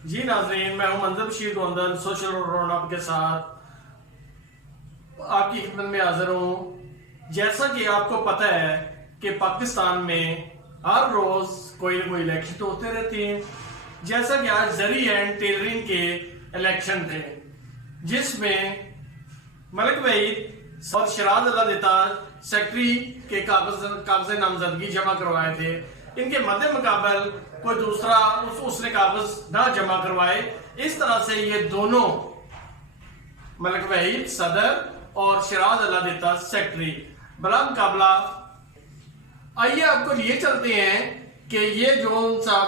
जी नाज़रीन, मैं हूं मंजर बशीर गोंदल सोशल राउंडअप के साथ आपकी खिदमत में हाजिर हूं। जैसा कि आपको पता है कि पाकिस्तान में हर रोज कोई ना कोई इलेक्शन तो होते रहते हैं। जैसा कि आज जरी एंड टेलरिंग के इलेक्शन थे, जिसमें मलिक वहीद और शराद अल्लाह देता सेक्रेटरी के कागज नामजदगी जमा करवाए थे। इनके मद्दे मुकाबल कोई दूसरा उसने कागज ना जमा करवाए। इस तरह से ये दोनों मलिक वहीद सदर और शराद अल्लाह देता सेक्रेटरी बला मुकाबला। आइए आपको लिए चलते हैं कि ये जो सा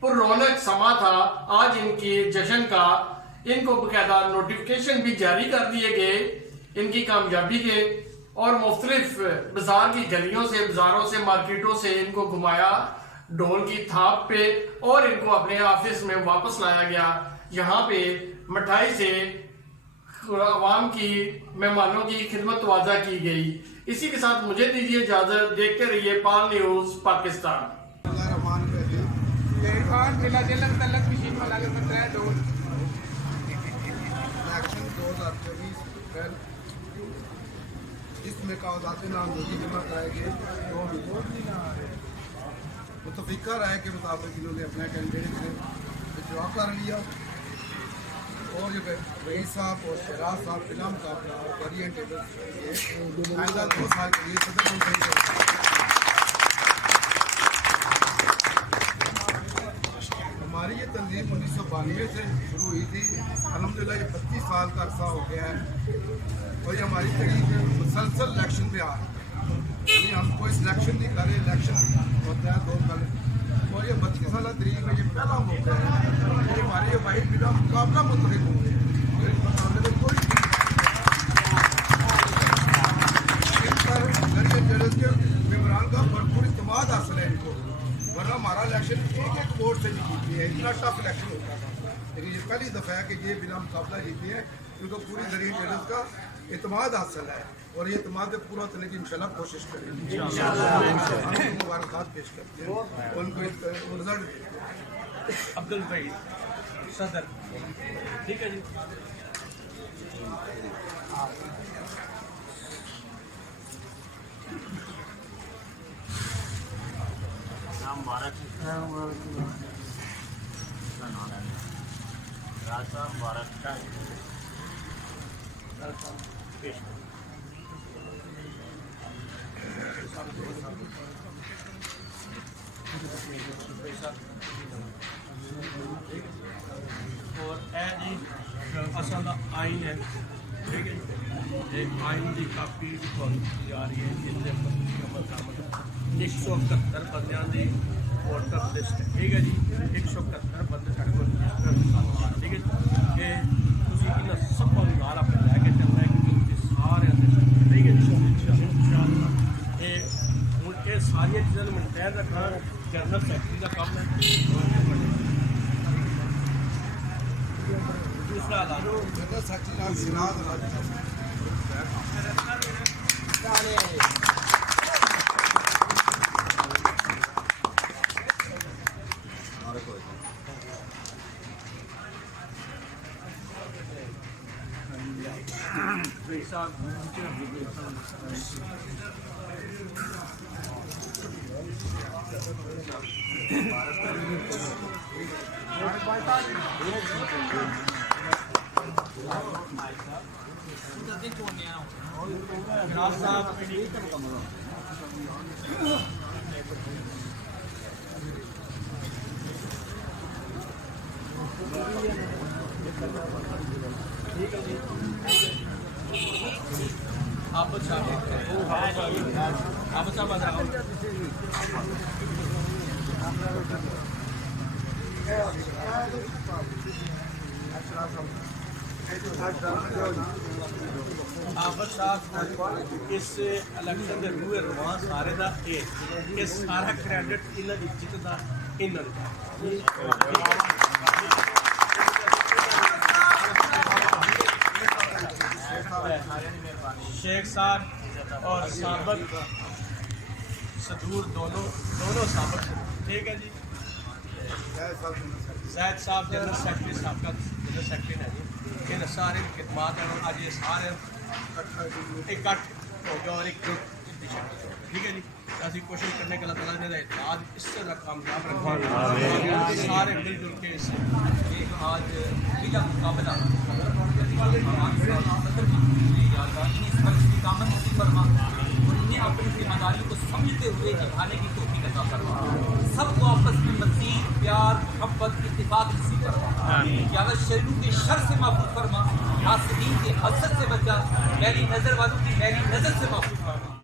पुररौनक समा था आज इनके जश्न का, इनको बकायदा नोटिफिकेशन भी जारी कर दिए गए इनकी कामयाबी के, और मुख्तलिफ बाजार की गलियों से, बाजारों से, मार्केटों से इनको घुमाया ढोल की थाप पे, और इनको अपने ऑफिस में वापस लाया गया। यहाँ पे मिठाई से अवाम की, मेहमानों की खिदमत वाजा की गई। इसी के साथ मुझे दीजिए इजाजत। देखते रहिए पाल न्यूज पाकिस्तान। इसमें कागजात नामजदगी जमा कराए गए। मुतफिका राय के मुताबिक इन्होंने अपना कैंडिडेट से जवाब कर लिया, और जो रईस साहब और शराज साहब फिल्म का आइंदा 2 साल के लिए सदर मंत्री। हमारी ये तंजीम 1992 से शुरू हुई थी। अल्हम्दुलिल्लाह ये 25 साल का अरसा हो गया है, और ये हमारी तरीक मुसलसल इलेक्शन में आ रही है। यानी हम कोई सिलेक्शन नहीं कर रहे, इलेक्शन होता है 2 साल, और ये 32 साल तरीक में ये पहला मौका है कि हमारे ये वाहिद बिना मुकाबला मुतहरिक होंगे। इस मुकाबले में कोई इन पर जज के मेम्बरान का भरपूर इत्मीनान हासिल है इनको, वरना हमारा इलेक्शन एक वोट से नहीं जीती है। इतना टफ इलेक्शन होता था, लेकिन ये पहली दफ़ा है कि ये बिना मुकाबला जीती है। इनको पूरी जरिए जज का इत्मीनान हासिल है, और ये इत्मीनान से पूरा होने की इंशाल्लाह कोशिश करेंगे। मुबारकबाद पेश करते हैं उनको रिजल्ट। अब्दुल भाई सदर, ठीक है जी। नाम मुबारक राजा मुबारक पेश और ए जी असल का आइन है, ठीक है। एक आइन की कापी जा रही है, जिससे 171 बंदियां की वोटर लिस्ट है, ठीक है जी। 171 बंदे साढ़े को रजिस्टर, ठीक है जी। ये इन सब को नाल अपने लैके चलना है, क्योंकि सारे ठीक है जी। ये हूँ ये सारिया चीज़ों में तैयार रखना जनरल सैकटरी का काम है। दूसरा जनरल सेक्रेटरी सिराज आप इस इलेक्शन के रूए रवान सारे का ये सारा क्रेडिट इन्हों की जित का शेख साहब और साबक सदूर दोनों साबक, ठीक है जी। जैद साहब जनरल सेक्रेटरी साहब का जनरल सेक्रेटरी ने जी इन सारे खिदमात अज ये सारे इकट्ठ हो गया और एक ग्रुप ठीक है जी ਅਸੀਂ कोशिश करने के अल्लाह ताला ने इत्तेहाद इस तरह कामयाब रखें सारे मिलजुल के इस आज का मुकाबला इकामत नसीब फरमा और इन्हें अपनी जिम्मेदारियों को समझते हुए निभाने की तौफीक अता फरमा सबको आपस में मज़ीद प्यार मोहब्बत इत्तेफाक नसीब फरमा या शरीरों के शर से महफूज फरमा नासिरीन के हसद से बचा मैली नज़र वालों की मैली नज़र से महफूज फरमा